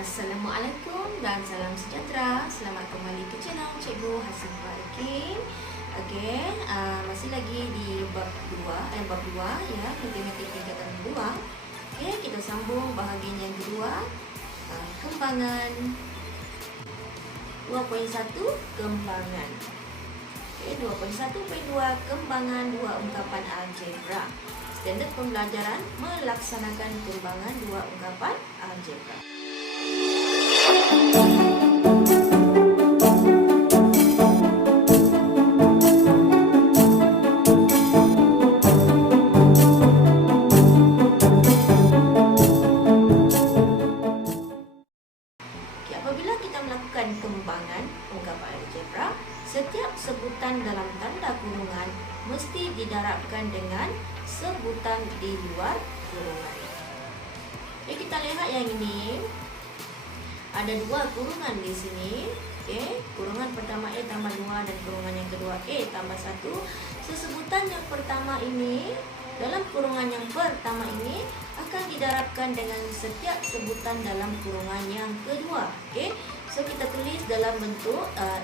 Assalamualaikum dan salam sejahtera. Selamat kembali ke channel Cikgu Hasifah Ekin. Okey, masih lagi di bab 2 ya, matematik tingkatan 2. Okey, kita sambung bahagian yang kedua. Kembangan 2.1 kembangan. Okey, 2.1.2 kembangan dua ungkapan algebra. Standard pembelajaran melaksanakan kembangan dua ungkapan algebra. Apabila kita melakukan kembangan ungkapan algebra, setiap sebutan dalam tanda kurungan mesti didarabkan dengan sebutan di luar kurungan. Jadi kita lihat yang ini. Ada dua kurungan di sini. Okey, kurungan pertama A tambah 2 dan kurungan yang kedua A tambah 1. Sesebutan yang pertama ini dalam kurungan yang pertama ini akan didarabkan dengan setiap sebutan dalam kurungan yang kedua. Okey, so kita tulis dalam bentuk A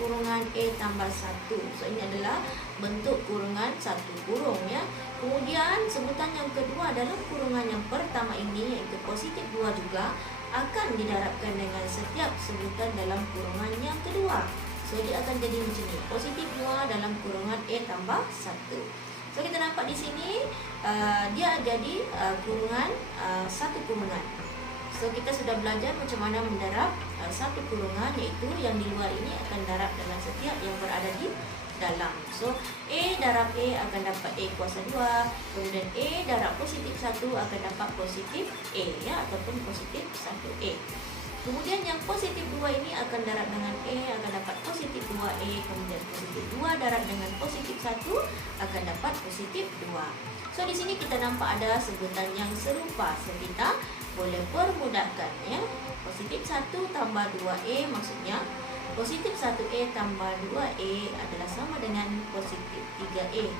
kurungan A tambah 1. So ini adalah bentuk kurungan satu kurung ya. Kemudian sebutan yang kedua dalam kurungan yang pertama ini iaitu positif 2 juga akan didarabkan dengan setiap sebutan dalam kurungan yang kedua. So dia akan jadi macam ni. Positif 2 dalam kurungan A tambah 1. So kita nampak di sini dia jadi kurungan satu kurungan. So kita sudah belajar macam mana mendarab satu kurungan, iaitu yang di luar ini akan darab dalam setiap yang berada di dalam. So A darab A akan dapat A kuasa 2. Kemudian A darab positif 1 akan dapat positif A ya, ataupun positif 1A. Kemudian yang positif 2 ini akan darab dengan A akan dapat positif 2A. Kemudian positif 2 darab dengan positif 1 akan dapat positif 2. So di sini kita nampak ada sebutan yang serupa. So kita boleh permudahkan ya. Positif 1 tambah 2A maksudnya positif 1A tambah 2A adalah sama dengan positif 3A.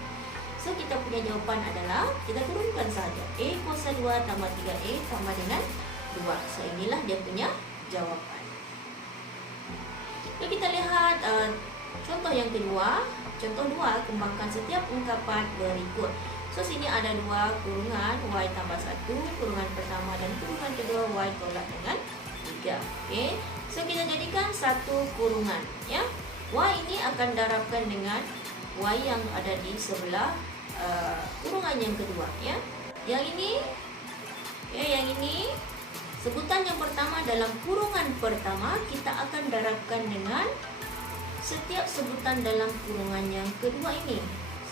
So kita punya jawapan adalah kita turunkan saja. A kuasa 2 tambah 3A tambah dengan 2. So inilah dia punya jawapan. Jadi kita lihat contoh yang kedua. Contoh 2, kembangkan setiap ungkapan berikut. So sini ada dua kurungan Y tambah 1. Kurungan pertama dan kurungan kedua Y tolak dengan 3. Okey. So kita jadikan satu kurungan ya. Y ini akan darabkan dengan Y yang ada di sebelah kurungan yang kedua ya. Yang ini sebutan yang pertama dalam kurungan pertama kita akan darabkan dengan setiap sebutan dalam kurungan yang kedua ini.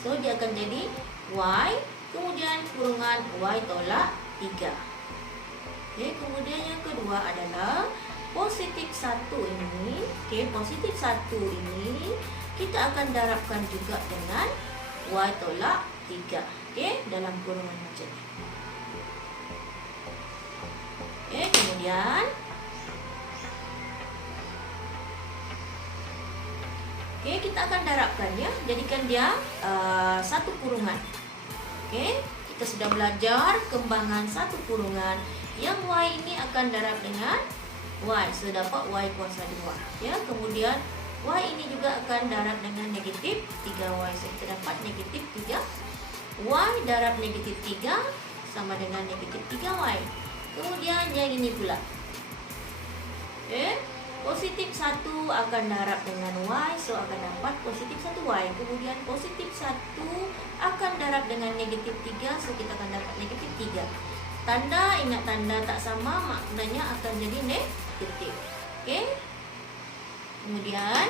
So dia akan jadi Y kemudian kurungan Y tolak 3. Okey, kemudian yang kedua adalah positif 1 ini, positif 1 ini kita akan darabkan juga dengan Y tolak 3, dalam kurungan macam ni. Kemudian kita akan darabkan ya, jadikan dia satu kurungan. Kita sudah belajar kembangan satu kurungan. Yang Y ini akan darab dengan Y, so dapat Y kuasa 2 ya. Kemudian Y ini juga akan darab dengan negatif 3Y, so kita dapat negatif 3 Y darab negatif 3 sama dengan negatif 3Y. Kemudian yang ini pula positif 1 akan darab dengan Y, so akan dapat positif 1Y. Kemudian positif 1 akan darab dengan negatif 3, so kita akan dapat negatif 3. Tanda, ingat tanda tak sama maknanya akan jadi negatif. Kemudian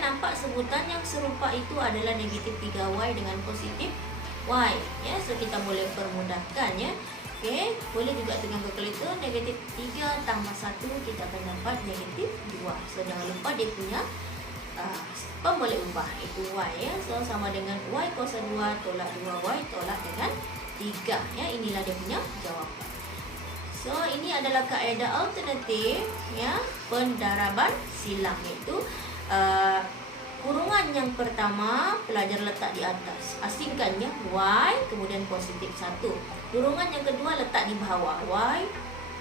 nampak sebutan yang serupa itu adalah negatif 3Y dengan positif Y ya. So kita boleh permudahkan ya. Boleh juga dengan kalkulator. Negatif 3 tambah 1 kita akan dapat negatif 2. So jangan lupa dia punya boleh ubah itu Y ya. So sama dengan Y kuasa 2 tolak 2Y tolak dengan 3 ya. Inilah dia punya jawapan. So ini adalah kaedah alternatif ya, pendaraban silang, iaitu kurungan yang pertama pelajar letak di atas, asingkannya Y, kemudian positif 1. Kurungan yang kedua letak di bawah, Y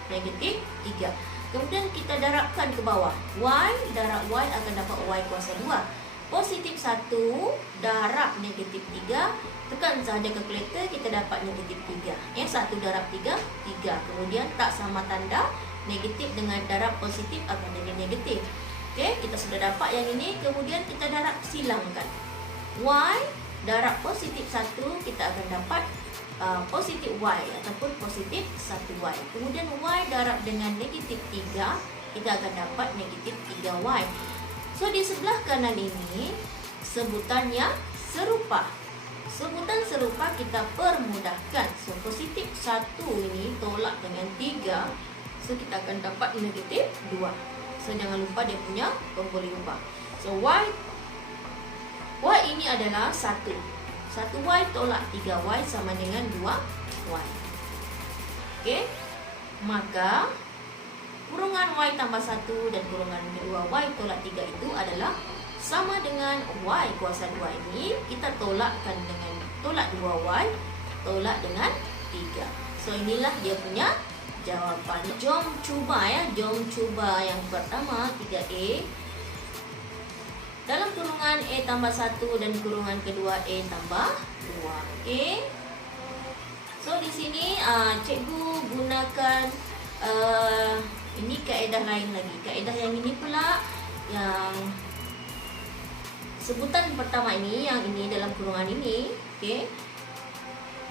negatif 3. Kemudian kita darabkan ke bawah, Y darab Y akan dapat Y kuasa 2. Positif 1 darab negatif 3, tekan sahaja kalkulator, kita dapat negatif 3. 1 darab 3, 3. Kemudian tak sama tanda, negatif dengan darab positif akan jadi negatif. Okey, kita sudah dapat yang ini. Kemudian kita darab silangkan. Y darab positif 1, kita akan dapat positif Y ataupun positif 1Y. Kemudian Y darab dengan negatif 3, kita akan dapat negatif 3Y. So, di sebelah kanan ini sebutan yang serupa. Sebutan serupa kita permudahkan. So, positif 1 ini tolak dengan 3. So, kita akan dapat negatif 2. So, jangan lupa dia punya pemboleh ubah. So, Y ini adalah 1. 1Y tolak 3Y sama dengan 2Y. Okey. Maka, kurungan Y tambah 1 dan kurungan kedua Y tolak 3 itu adalah sama dengan Y kuasa 2 ini. Kita tolakkan dengan tolak 2Y, tolak dengan 3. So, inilah dia punya jawapan. Jom cuba ya. Jom cuba yang pertama 3A. Dalam kurungan A tambah 1 dan kurungan kedua A tambah 2. Okey. So di sini cikgu gunakan ini kaedah lain lagi. Kaedah yang ini pula, yang sebutan pertama ini, yang ini dalam kurungan ini. Okey.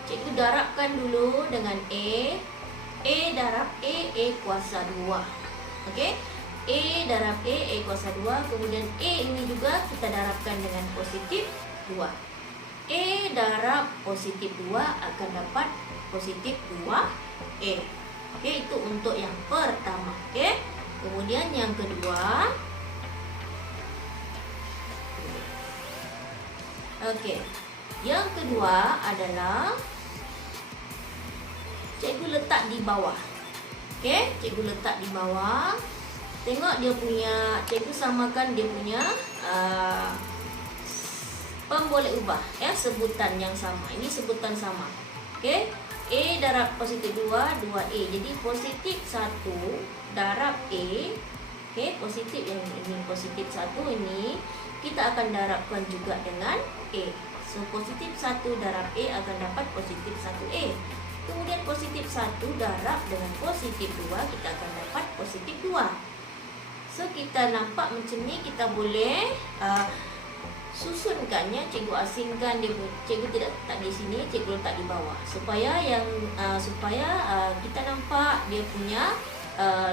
Cikgu darabkan dulu dengan A darab A kuasa 2. Okey. A darab A kuasa 2. Kemudian A ini juga kita darabkan dengan positif 2. A darab positif 2 akan dapat positif 2A. Okey, itu untuk yang pertama. Okey. Kemudian yang kedua. Okey. Yang kedua adalah cikgu letak di bawah. Okey, cikgu letak di bawah. Tengok dia punya, cikgu samakan dia punya pemboleh ubah ya, sebutan yang sama. Ini sebutan sama. Okey, A darab positif 2, 2A. Jadi positif 1 darab A. Okey, positif yang ini, positif 1 ini kita akan darabkan juga dengan A. So, positif 1 darab A akan dapat positif 1A. Kemudian positif 1 darab dengan positif 2, kita akan dapat positif 2. So, kita nampak macam ni, kita boleh susunkannya. Cikgu asingkan dia, cikgu tidak letak di sini, cikgu letak di bawah. Supaya kita nampak dia punya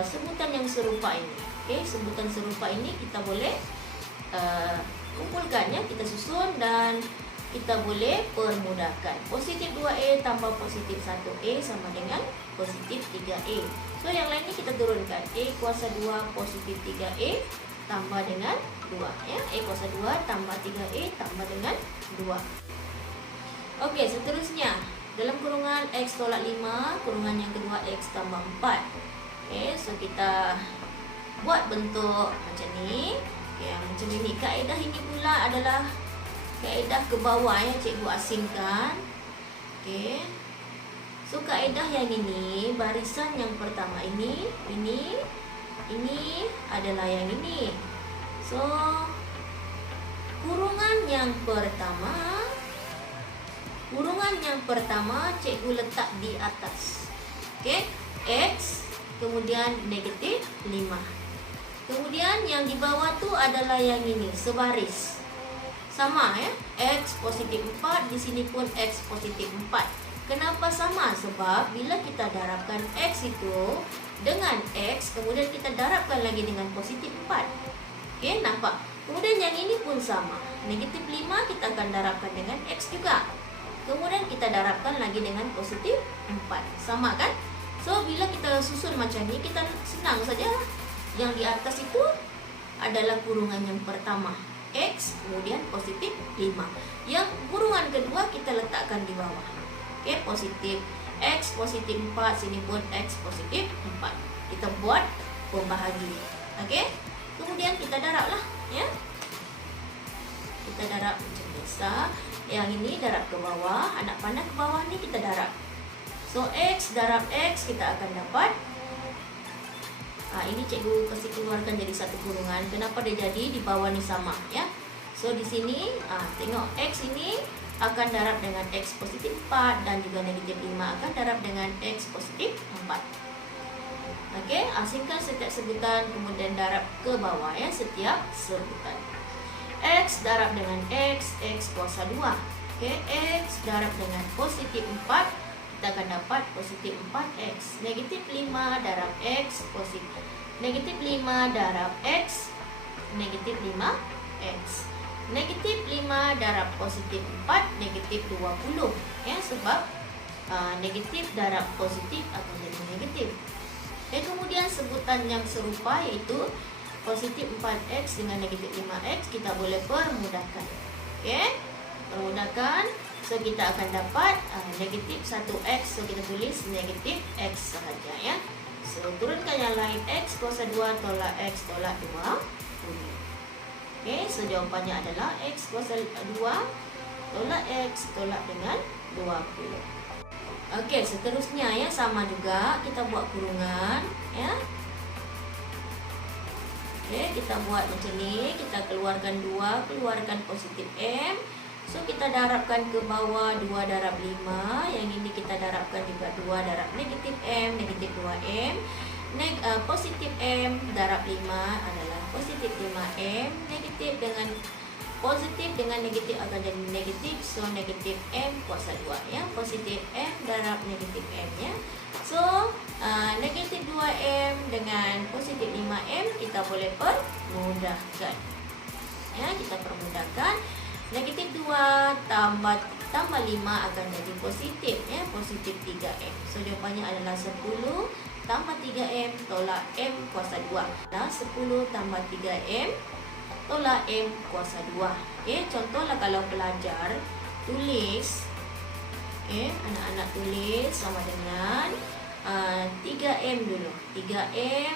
sebutan yang serupa ini. Okey, sebutan serupa ini kita boleh kumpulkannya, kita susun dan kita boleh permudahkan. Positif 2A tambah positif 1A sama dengan positif 3A. So, yang lain ni kita turunkan. A kuasa 2 positif 3A tambah dengan 2. Ya, A kuasa 2 tambah 3A tambah dengan 2. Okey, seterusnya. Dalam kurungan X tolak 5, kurungan yang kedua X tambah 4. Okey, so kita buat bentuk macam ni. Okay, macam ini. Kaedah ini pula adalah kaedah ke bawah yang cikgu asingkan. Okey. So, kaedah yang ini, barisan yang pertama ini adalah yang ini. So, kurungan yang pertama cikgu letak di atas. Okey, X kemudian negatif 5. Kemudian yang di bawah tu adalah yang ini, sebaris. Sama ya, X positif 4, di sini pun X positif 4. Kenapa sama? Sebab bila kita darabkan X itu dengan X, kemudian kita darabkan lagi dengan positif 4. Okey, nampak? Kemudian yang ini pun sama. Negatif 5 kita akan darabkan dengan X juga. Kemudian kita darabkan lagi dengan positif 4. Sama kan? So, bila kita susun macam ni, kita senang saja. Yang di atas itu adalah kurungan yang pertama. X, kemudian positif 5. Yang kurungan kedua kita letakkan di bawah. Okey, positif X positif 4, sini pun X positif 4. Kita buat pembahagi. Okey, kemudian kita darablah ya. kita darab macam biasa. Yang ini darab ke bawah, anak panah ke bawah ni kita darab. So X darab X kita akan dapat, ini cikgu kasih keluarkan jadi satu kurungan. Kenapa dia jadi di bawah ni sama ya? So di sini tengok X ini akan darab dengan X positif 4 dan juga negatif 5 akan darab dengan X positif 4. Okey, asingkan setiap sebutan kemudian darab ke bawah ya, setiap sebutan. X darab dengan X, X kuasa 2. Okey, X darab dengan positif 4, kita akan dapat positif 4X. Negatif 5 darab X, positif. Negatif 5 darab X, negatif 5X. Negatif 5 darab positif 4, negatif 20. Ya, sebab negatif darab positif akan jadi negatif. Dan kemudian sebutan yang serupa iaitu positif 4X dengan negatif 5X kita boleh permudahkan. Okey, permudahkan. So kita akan dapat negatif 1X. So kita tulis negatif X sahaja ya. So turunkan yang lain, X kuasa 2 tolak X tolak 20. Okey, so jawapannya adalah X kuasa 2 tolak X tolak dengan 20. Okey, seterusnya ya, sama juga kita buat kurungan ya. Okey, kita buat macam ni, kita keluarkan 2, keluarkan positif M. So kita darabkan ke bawah 2 darab 5. Yang ini kita darabkan juga 2 darab negatif M, negatif 2M. Positif M darab 5 adalah positif 5M. Negatif dengan negatif akan jadi negatif. So negatif M kuasa 2 ya. Positif M darab negatif M ya. So negatif 2M dengan positif 5M kita boleh permudahkan ya, kita permudahkan. Negatif 2 tambah 5 akan jadi positif ya, positif 3M. So jawapannya adalah 10 tambah 3M tolak M kuasa 2. Nah, 10 tambah 3M tolak M kuasa 2. Okey, contohlah kalau pelajar tulis, anak-anak tulis sama dengan 3M dulu. 3M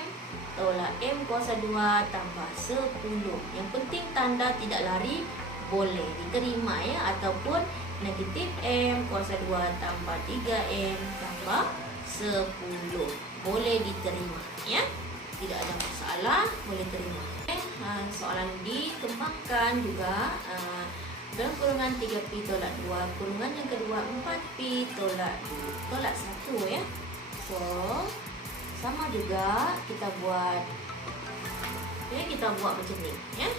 tolak M kuasa 2 tambah 10. Yang penting tanda tidak lari boleh diterima ya, ataupun negatif M kuasa 2 tambah 3M tambah 10 boleh diterima ya, tidak ada masalah, boleh terima. Soalan dikembangkan juga dalam kurungan 3Pi tolak 2, kurungan yang kedua 4Pi tolak 1 ya. So sama juga kita buat, kita buat macam ni ya.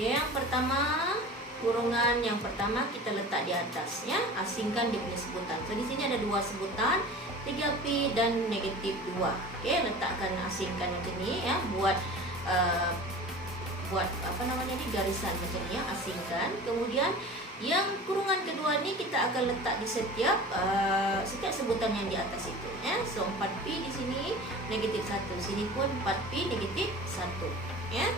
Yang pertama, kurungan yang pertama kita letak di atas ya, asingkan dia punya sebutan. So di sini ada dua sebutan, 3Pi dan negatif 2. Okey, letakkan, asingkan macam ni ya, buat apa namanya ni, garisan macam ni ya, asingkan. Kemudian yang kurungan kedua ni kita akan letak di setiap sebutan yang di atas itu ya. So 4Pi di sini negatif 1, sini pun 4Pi negatif 1 ya.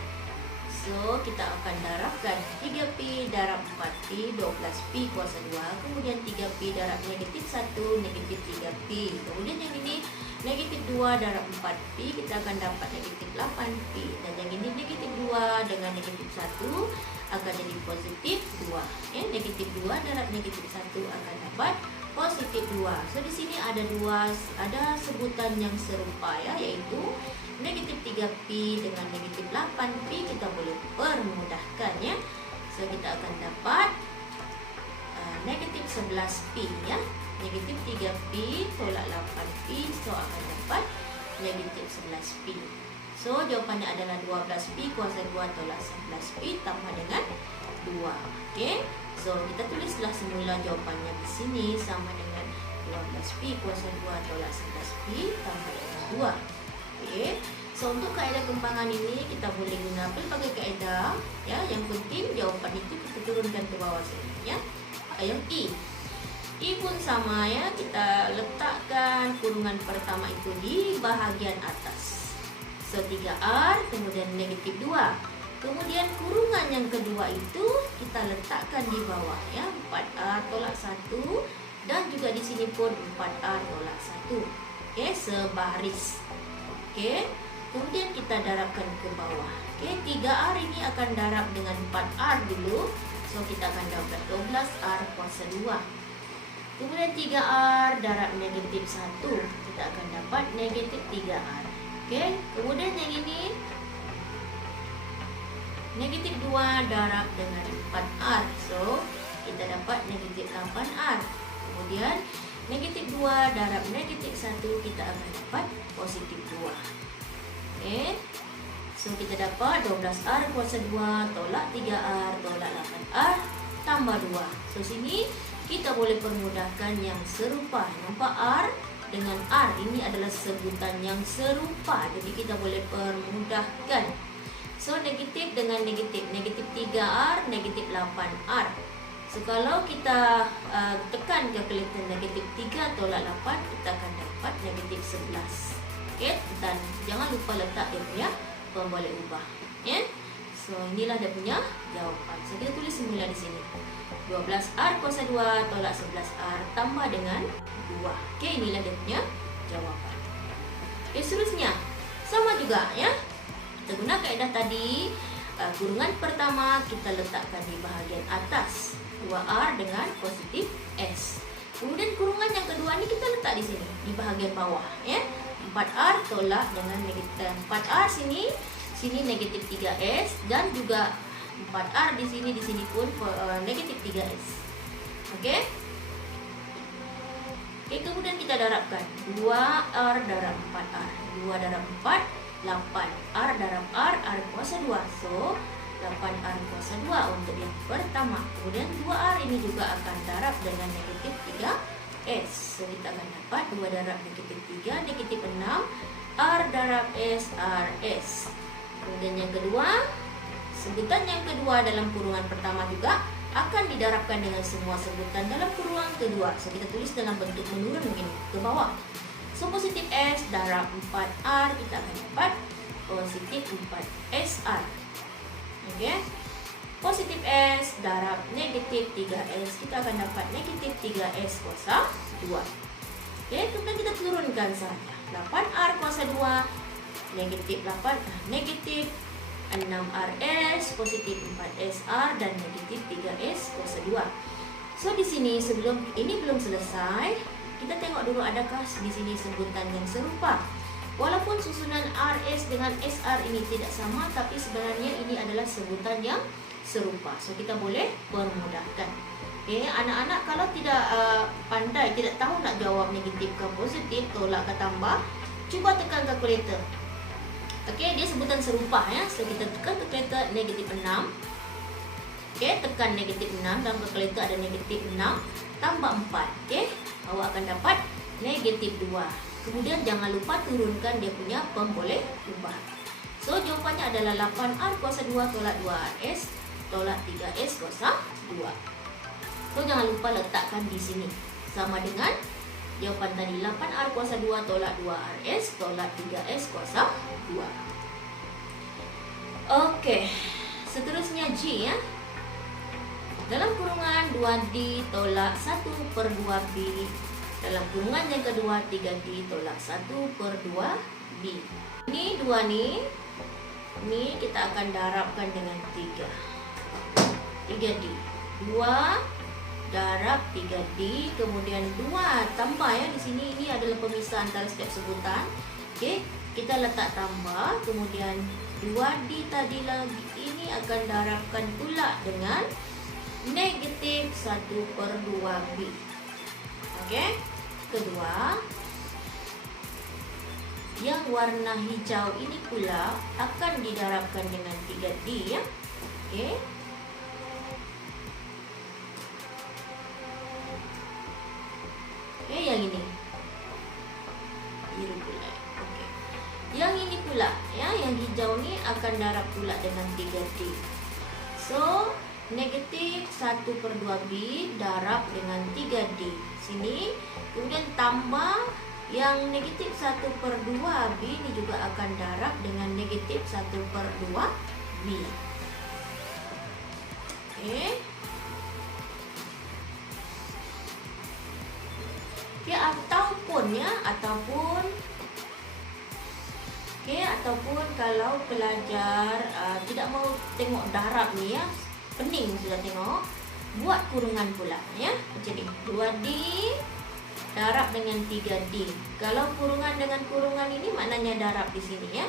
So kita akan darabkan 3Pi darab 4Pi, 12Pi kuasa 2. Kemudian 3Pi darab negatif 1, negatif 3Pi. Kemudian yang ini negatif 2 darab 4Pi, kita akan dapat negatif 8Pi. Dan yang ini negatif 2 dengan negatif 1 akan jadi positif 2 ya. Negatif 2 darab negatif 1 akan dapat positif 2. So di sini ada sebutan yang serupa ya, yaitu negatif 3Pi dengan negatif 8Pi. Kita boleh permudahkan ya. So kita akan dapat negatif 11Pi ya. Negatif 3Pi tolak 8Pi, so akan dapat negatif 11Pi. So jawapannya adalah 12Pi kuasa 2 tolak 11Pi tambah dengan 2. Okey. So kita tulislah semula jawapannya di sini sama dengan 12Pi kuasa 2 tolak 11Pi tambah dengan 2. Okey. So untuk kaedah kembangan ini kita boleh guna pelbagai kaedah ya. Yang penting jawapan itu kita turunkan ke bawah sini ya. Yang I pun sama ya. Kita letakkan kurungan pertama itu di bahagian atas. So 3R kemudian negatif 2. Kemudian kurungan yang kedua itu kita letakkan di bawah ya. 4R tolak 1 dan juga di sini pun 4R tolak 1. Okey, sebaris. Okey. Kemudian kita darabkan ke bawah. Okey, 3R ini akan darab dengan 4R dulu. So kita akan dapat 12R kuasa 2. Kemudian 3R darab negatif 1, kita akan dapat negatif 3R. Okey, kemudian yang ini negatif 2 darab dengan 4R. So kita dapat negatif 8R. Kemudian negatif 2 darab negatif 1, kita akan dapat positif 2. Okey, so kita dapat 12R kuasa 2 tolak 3R tolak 8R tambah 2. So sini kita boleh permudahkan yang serupa. Nampak R dengan R ini adalah sebutan yang serupa. Jadi kita boleh permudahkan. So negatif dengan negatif, negatif 3R, negatif 8R. So kalau kita tekan kalkulator negatif 3 tolak 8, kita akan dapat negatif 11. Okay? Dan jangan lupa letak dia punya pemboleh ubah. Okay? So inilah dia punya jawapan. So kita tulis semula di sini. 12R kuasa 2 tolak 11R tambah dengan 2. Okay, inilah dia punya jawapan. Okay, seterusnya sama juga ya. Kita guna kaedah tadi. Kurungan pertama kita letakkan di bahagian atas. 2R dengan positif S. Kemudian kurungan yang kedua ni kita letak di sini di bahagian bawah ya. 4R tolak dengan negatif 4R sini negatif 3S dan juga 4R di sini pun negatif 3S. Okey. Okey, kemudian kita darabkan 2R darab 4R. 2 darab 4 8R darab R kuasa 2. So 8R kuasa 2 untuk yang pertama. Kemudian 2R ini juga akan darab dengan negatif 3S. So kita akan dapat 2 darab negatif 3, negatif 6. R darab S, RS. Kemudian yang kedua, sebutan yang kedua dalam kurungan pertama juga akan didarabkan dengan semua sebutan dalam kurungan kedua. So kita tulis dalam bentuk menurun begini ke bawah. So positif S darab 4R, kita akan dapat positif 4SR. Okey. Positif S darab negatif 3S, kita akan dapat negatif 3S kuasa 2. Okey, kemudian kita turunkan saja. 8R kuasa 2 negatif 8 negatif 6RS positif 4SR dan negatif 3S kuasa 2. So di sini sebelum ini belum selesai, kita tengok dulu adakah di sini sebutan yang serupa. Walaupun susunan RS dengan SR ini tidak sama, tapi sebenarnya ini adalah sebutan yang serupa. So kita boleh permudahkan. Okay, anak-anak kalau tidak pandai, tidak tahu nak jawab negatif ke positif, tolak ke tambah, cuba tekan kalkulator. Okay, dia sebutan serupa ya. So kita tekan kalkulator negatif 6. Okay, tekan negatif 6 dalam kalkulator ada negatif 6 tambah 4. Okay, awak akan dapat negatif 2. Kemudian jangan lupa turunkan dia punya pemboleh ubah. So jawapannya adalah 8R kuasa 2 tolak 2RS tolak 3S kuasa 2. So jangan lupa letakkan di sini. Sama dengan jawapan tadi, 8R kuasa 2 tolak 2RS tolak 3S kuasa 2. Okey, seterusnya G ya. Dalam kurungan 2D tolak 1/2B. Dalam kurungan yang kedua 3D tolak 1/2B. Ini 2 ni. Ni kita akan darabkan dengan 3. 3D. 2 darab 3D, kemudian 2 tambah ya di sini. Ini adalah pemisah antara setiap sebutan. Okey, kita letak tambah, kemudian 2D tadi lagi ini akan darabkan pula dengan negatif 1/2B. Okey. Kedua, yang warna hijau ini pula akan didarabkan dengan 3D ya. Okey. Okey, yang ini biru pula. Okey. Yang ini pula ya, yang hijau ni akan darab pula dengan 3D. So negatif 1/2B darab dengan 3D sini, kemudian tambah yang negatif 1/2B ini juga akan darab dengan negatif 1/2B. Okey. Okay, ataupun kalau pelajar tidak mau tengok darab ni ya, pening sudah tengok. Buat kurungan pula ya. Macam ni. 2D darab dengan 3D. Kalau kurungan dengan kurungan ini maknanya darab di sini ya.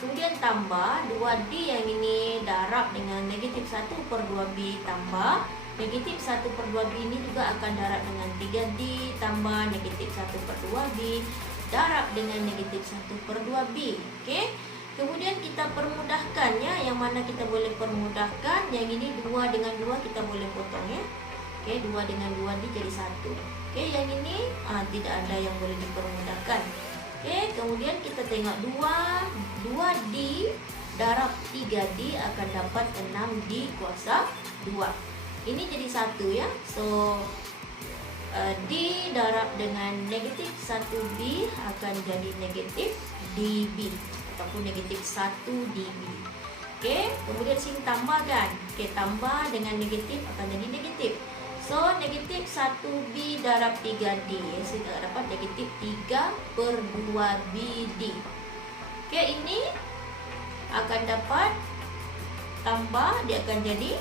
Kemudian tambah 2D yang ini darab dengan negatif 1 per 2B tambah negatif 1 per 2B ini juga akan darab dengan 3D tambah negatif 1 per 2B darab dengan negatif 1 per 2B. Okey. Kemudian kita permudahkan ya. Yang mana kita boleh permudahkan. Yang ini 2 dengan 2 kita boleh potong ya. Okey, 2 dengan 2D jadi 1. Okey, yang ini tidak ada yang boleh dipermudahkan. Okey, kemudian kita tengok 2D darab 3D akan dapat 6D kuasa 2. Ini jadi 1 ya. So D darab dengan negatif 1B akan jadi negatif DB ataupun negatif 1DB. Okey, kemudian sini tambahkan. Okey, tambah dengan negatif akan jadi negatif. So, negatif 1B darab 3D. Saya dapat negatif 3 per 2BD. Okey, ini akan dapat tambah. Dia akan jadi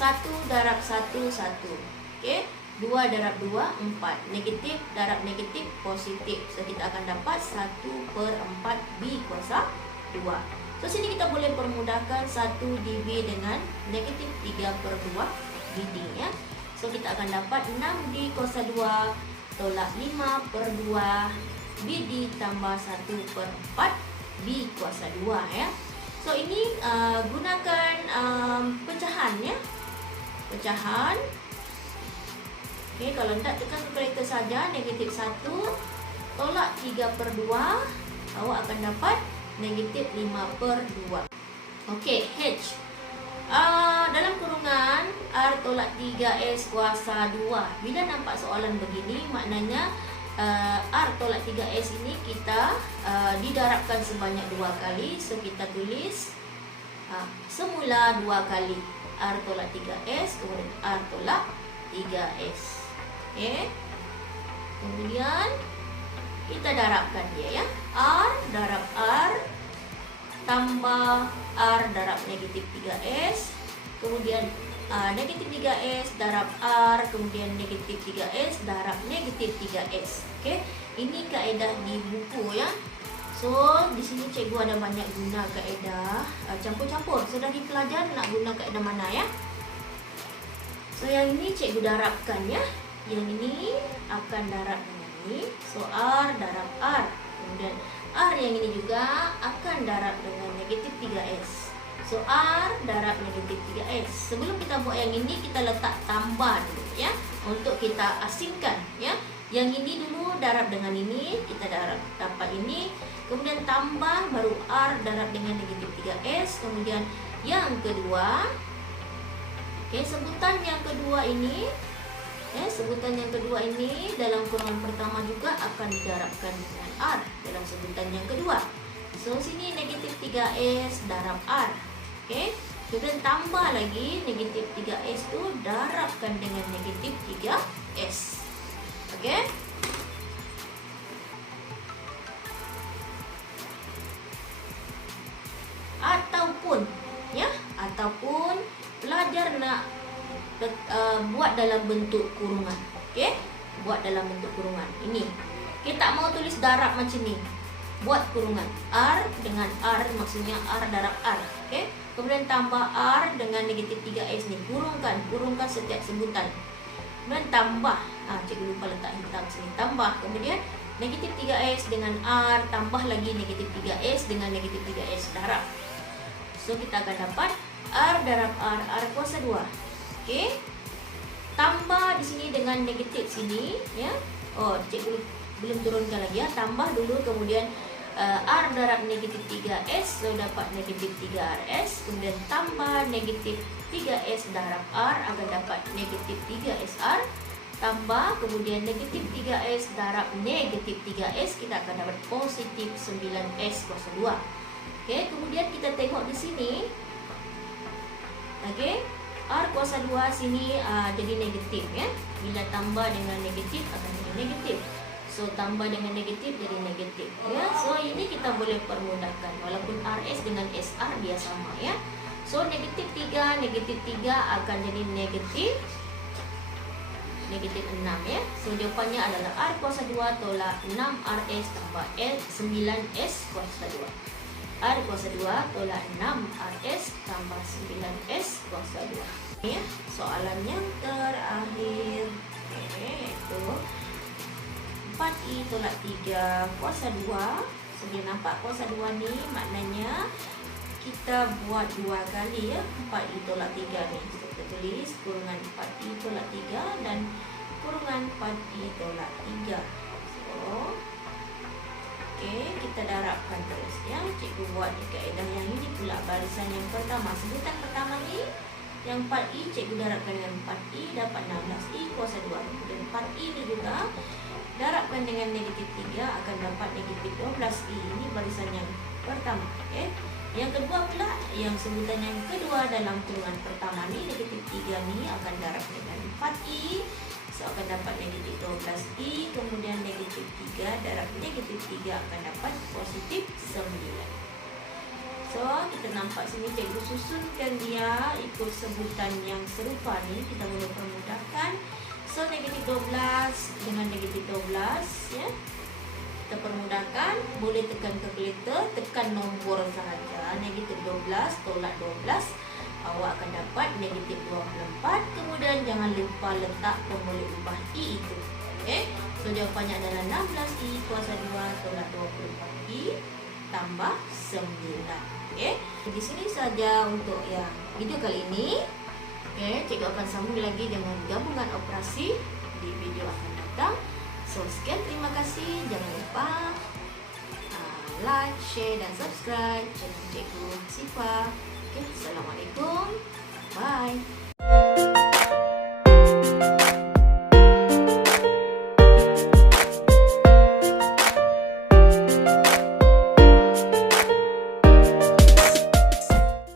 1 darab 1, 1. Okey, 2 darab 2, 4. Negatif darab negatif, positif. So, kita akan dapat 1 per 4B kuasa 2. So, sini kita boleh permudahkan 1DB dengan negatif 3 per 2BD ya. So, kita akan dapat 6D kuasa 2 tolak 5 per 2 BD tambah 1 per 4 B kuasa 2 ya. So, ini gunakan pecahan ya. Pecahan. Okey, kalau tidak tekan kalkulator saja. Negatif 1 tolak 3 per 2. Awak akan dapat negatif 5 per 2. Okey, H. Dalam kurungan R tolak 3S kuasa 2. Bila nampak soalan begini, maknanya R tolak 3S ini kita didarabkan sebanyak 2 kali. So, kita tulis semula 2 kali R tolak 3S, kemudian R tolak 3S. Okay. Kemudian kita darabkan dia ya. R darab R tambah R darab negatif 3S. Kemudian negatif 3S darab R. Kemudian negatif 3S darab negatif 3S. Okay. Ini kaedah di buku ya. So, di sini cikgu ada banyak guna kaedah campur-campur. So, dari pelajar nak guna kaedah mana ya? So, yang ini cikgu darabkan ya. Yang ini akan darab dengan ini. So, R darab R. Kemudian R yang ini juga akan darab dengan negatif 3S. So, R darab negatif 3S. Sebelum kita buat yang ini, kita letak tambah dulu ya. Untuk kita asingkan ya. Yang ini dulu darab dengan ini. Kita darab dapat ini. Kemudian tambah baru R darab dengan negatif 3S. Kemudian yang kedua. Okay, sebutan yang kedua ini. Sebutan yang kedua ini dalam kurungan pertama juga akan didarabkan dengan R dalam sebutan yang kedua. So, sini negatif 3S darab R. Okay. Kemudian tambah lagi negatif 3S itu darabkan dengan negatif 3S. Okay. Ataupun pelajar nak buat dalam bentuk kurungan. Okey, buat dalam bentuk kurungan. Ini. Kita tak mau tulis darab macam ni. Buat kurungan R dengan R, maksudnya R darab R. Okey. Kemudian tambah R dengan negatif 3S ni. Kurungkan setiap sebutan. Kemudian tambah. Cikgu lupa letak hitam sini. Tambah. Kemudian negatif 3S dengan R, tambah lagi negatif 3S dengan negatif 3S darab. So, kita akan dapat R darab R, R kuasa 2. Okey. Tambah di sini dengan negatif sini ya. Oh, cikgu belum turunkan lagi ya. Tambah dulu, kemudian R darab negatif 3S, so dapat negatif 3RS. Kemudian tambah negatif 3S darab R akan dapat negatif 3SR. Tambah kemudian negatif 3S darab negatif 3S, kita akan dapat positif 9S kuasa 2. Okey, kemudian kita tengok di sini. Okey, R kuasa 2 sini jadi negatif ya. Bila tambah dengan negatif akan jadi negatif. So, tambah dengan negatif jadi negatif ya. So, ini kita boleh permudahkan walaupun RS dengan SR dia sama ya. So negatif 3 akan jadi negatif 6 ya. So jawapannya adalah R kuasa 2 tolak 6RS tambah 9S kuasa 2. R kuasa 2 tolak 6RS tambah 9S kuasa 2. Ya, soalan yang terakhir yaitu 4I tolak 3 kuasa 2. So dia nampak kuasa 2 ni maknanya kita buat 2 kali ya, 4I tolak 3 ni. So, kita tulis kurungan 4I tolak 3 dan kurungan 4I tolak 3. So kita darabkan terus ya. Cikgu buat di kaedah yang ini pula barisan yang pertama. Sebutan pertama ni yang 4I cikgu darabkan dengan 4I dapat 16I kuasa 2. Dan 4I ni juga darabkan dengan negatif 3 akan dapat negatif 12I. Ini barisan yang pertama. Yang kedua pula, yang sebutan yang kedua dalam kurungan pertama ni, negatif 3 ni akan darab dengan 4I. So akan dapat negatif 12I. Kemudian negatif 3 darab negatif 3 akan dapat positif 9. So kita nampak sini cikgu susunkan dia ikut sebutan yang serupa ni. Kita boleh permudahkan. So negatif 12 dengan negatif 12 ya. Kita permudahkan, boleh tekan kalkulator, tekan nombor sahaja. Negatif 12 tolak 12, awak akan dapat negatif 24. Kemudian jangan lupa letak pemboleh ubah I itu. So jawapannya adalah 16I kuasa 2 tolak 24I tambah 9. Di sini saja untuk yang video kali ini. Cikgu akan sambung lagi dengan gabungan operasi di video akan datang. So, sekian, terima kasih. Jangan lupa like, share dan subscribe channel Cikgu Sifa. Assalamualaikum. Bye.